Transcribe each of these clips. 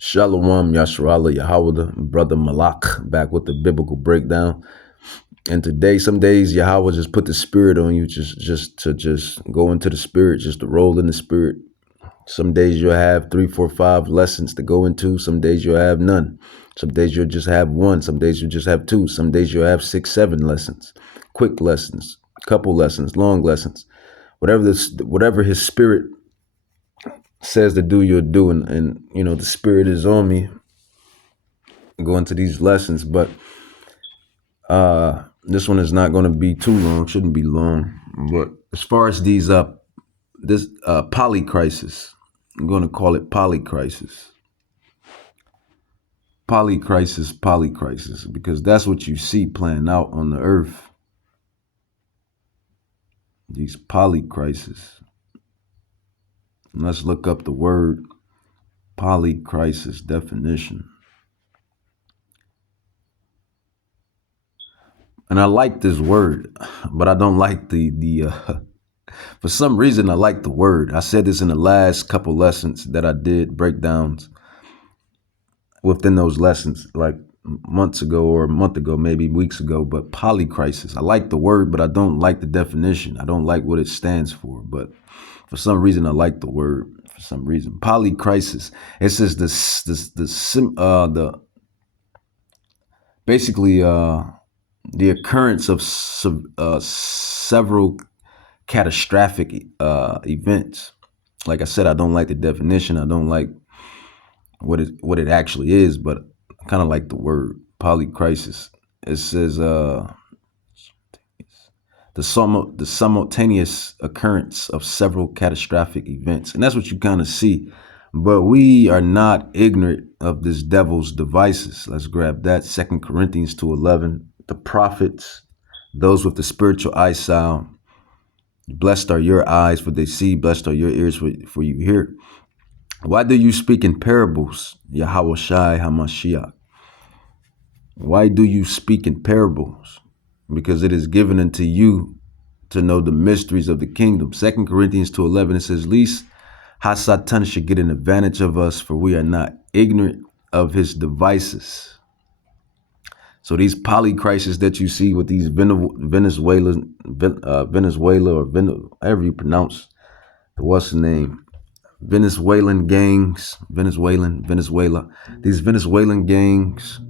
Shalom Yasharala Yahweh, brother Malak, back with the biblical breakdown. And today, some days Yahweh just put the spirit on you, just to go into the spirit, just to roll in the spirit. Some days you'll have 3, 4, 5 lessons to go into. Some days you'll have none. Some days you'll just have one. Some days you'll just have two. Some days you'll have 6, 7 lessons, quick lessons, couple lessons, long lessons. Whatever his spirit says to do, you'll do. And you know, the spirit is on me go into these lessons, but this one is not going to be too long, shouldn't be long. But as far as these this polycrisis, I'm going to call it polycrisis, because that's what you see playing out on the earth, these polycrisis. Let's look up the word polycrisis definition. And I like this word, but I don't like the for some reason I like the word. I said this in the last couple lessons that I did, breakdowns within those lessons, like months ago or a month ago, maybe weeks ago. But polycrisis, I like the word, but I don't like the definition. I don't like what it stands for. But for some reason, I like the word. For some reason, polycrisis. It says basically the occurrence of several catastrophic events. Like I said, I don't like the definition. I don't like what it actually is, but I kind of like the word polycrisis. It says the simultaneous occurrence of several catastrophic events, and that's what you kind of see. But we are not ignorant of this devil's devices. Let's grab that. 2 Corinthians 2:11. The prophets, those with the spiritual eyesight, blessed are your eyes, for they see. Blessed are your ears, for you hear. Why do you speak in parables, Yahweh Shai HaMashiach? Why do you speak in parables? Because it is given unto you to know the mysteries of the kingdom. 2 Corinthians 2:11, it says, least Satan should get an advantage of us, for we are not ignorant of his devices. So these polycrisis that you see with these Venezuela, or however you pronounce what's the name, Venezuelan gangs, Venezuela, these Venezuelan gangs,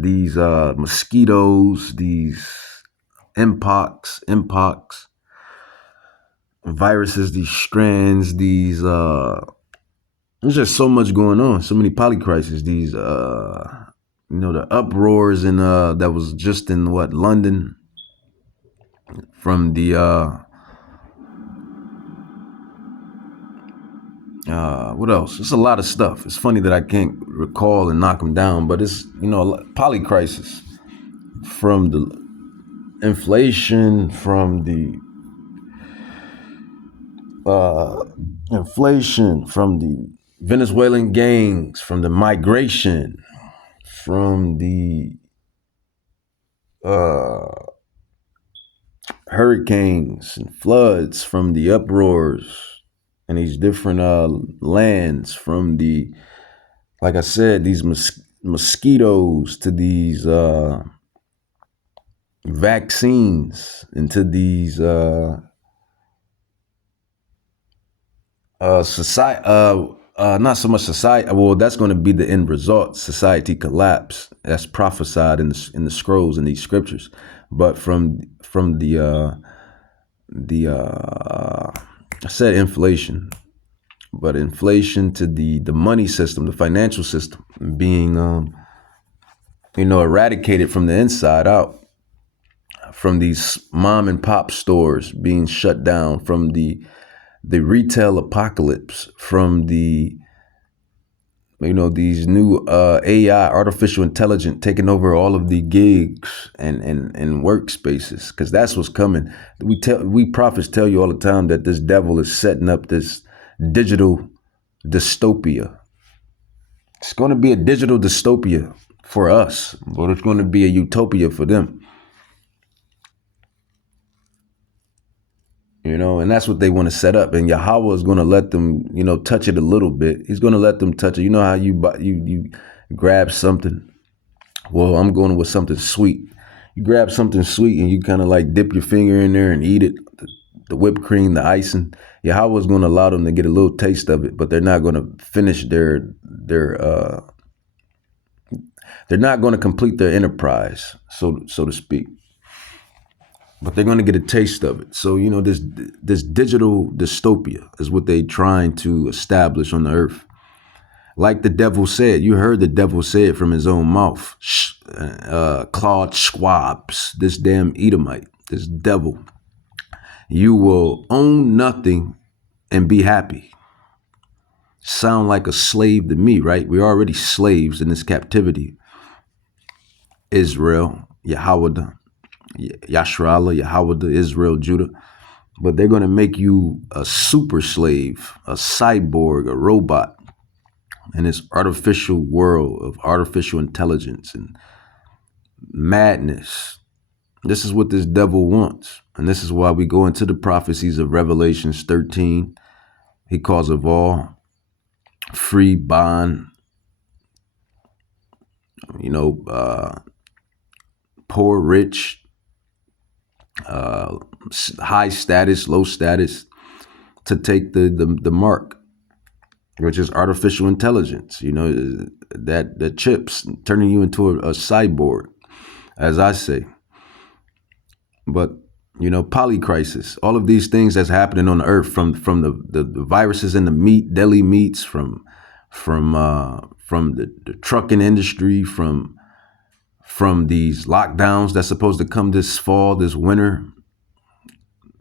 these mosquitoes, these mpox, viruses, these strands, these there's just so much going on, so many polycrisis, these the uproars in that was just in London, from the what else? It's a lot of stuff. It's funny that I can't recall and knock them down, but it's polycrisis, from the inflation, from the Venezuelan gangs, from the migration, from the hurricanes and floods, from the uproars in these different lands, from the, like I said, these mosquitoes, to these vaccines, into these society, not so much society. Well, that's going to be the end result. Society collapse. That's prophesied in the scrolls, in these scriptures. But from the I said inflation, but inflation to the money system, the financial system being eradicated from the inside out, from these mom and pop stores being shut down, from the retail apocalypse, from the these new AI, artificial intelligence, taking over all of the gigs and workspaces, because that's what's coming. We prophets tell you all the time that this devil is setting up this digital dystopia. It's going to be a digital dystopia for us, but it's going to be a utopia for them. And that's what they want to set up. And Yahweh is going to let them, touch it a little bit. He's going to let them touch it. You know how you grab something? Well, I'm going with something sweet. You grab something sweet and you kind of like dip your finger in there and eat it. The whipped cream, the icing. Yahweh is going to allow them to get a little taste of it, but they're not going to finish they're not going to complete their enterprise, so to speak. But they're going to get a taste of it. So, this digital dystopia is what they're trying to establish on the earth. Like the devil said, you heard the devil say it from his own mouth. Claude Schwab's, this damn Edomite, this devil. You will own nothing and be happy. Sound like a slave to me, right? We're already slaves in this captivity. Israel, Yahweh, Yashra'Allah, Yahweh, Israel, Judah. But they're going to make you a super slave, a cyborg, a robot in this artificial world of artificial intelligence and madness. This is what this devil wants. And this is why we go into the prophecies of Revelations 13. He calls of all free bond, poor, rich, high status, low status, to take the mark, which is artificial intelligence, that the chips turning you into a cyborg, as I say. But, polycrisis, all of these things that's happening on the earth, from the viruses in the meat, deli meats, from the trucking industry, from these lockdowns that's supposed to come this fall, this winter,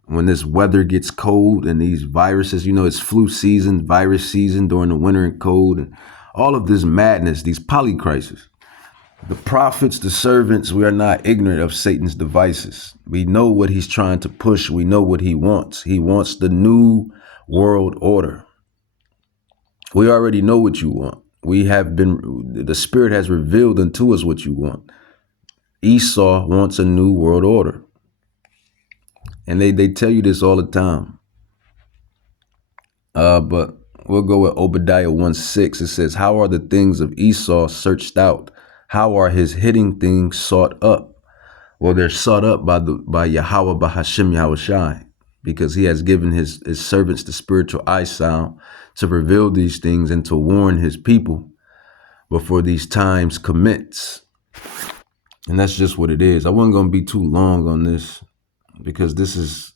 when this weather gets cold, and these viruses, it's flu season, virus season during the winter and cold, and all of this madness, these polycrisis. The prophets, the servants, we are not ignorant of Satan's devices. We know what he's trying to push. We know what he wants. He wants the new world order. We already know what you want. The Spirit has revealed unto us what you want. Esau wants a new world order. And they tell you this all the time. But we'll go with Obadiah 1:6. It says, how are the things of Esau searched out? How are his hidden things sought up? Well, they're sought up by Yahweh, by Hashem Yahushai, because he has given his servants the spiritual eye sound to reveal these things and to warn his people before these times commence. And that's just what it is. I wasn't going to be too long on this, because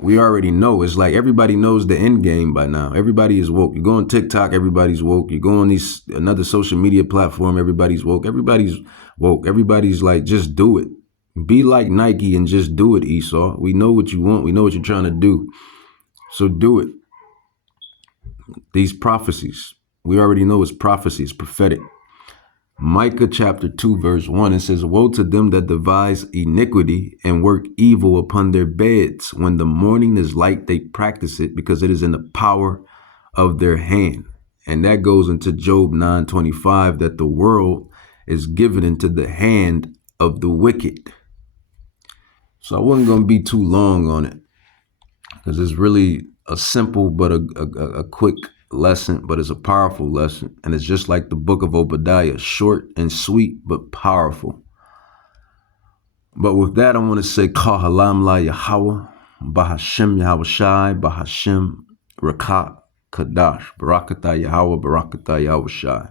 we already know. It's like everybody knows the end game by now. Everybody is woke. You go on TikTok, everybody's woke. You go on another social media platform, everybody's woke. Everybody's woke. Everybody's like, just do it. Be like Nike and just do it, Esau. We know what you want. We know what you're trying to do. So do it. These prophecies, we already know it's prophecy. It's prophetic. Micah chapter 2 verse 1, it says, woe to them that devise iniquity and work evil upon their beds. When the morning is light, they practice it, because it is in the power of their hand. And that goes into Job 9:25, that the world is given into the hand of the wicked. So I wasn't going to be too long on it, because it's really a simple but a quick lesson, but it's a powerful lesson. And it's just like the book of Obadiah, short and sweet, but powerful. But with that, I want to say, Kahalam la Yahweh, Bahashem Yahushai, Bahashem Rakat Kadash, Barakatah Yahweh, Barakatah Yahushai.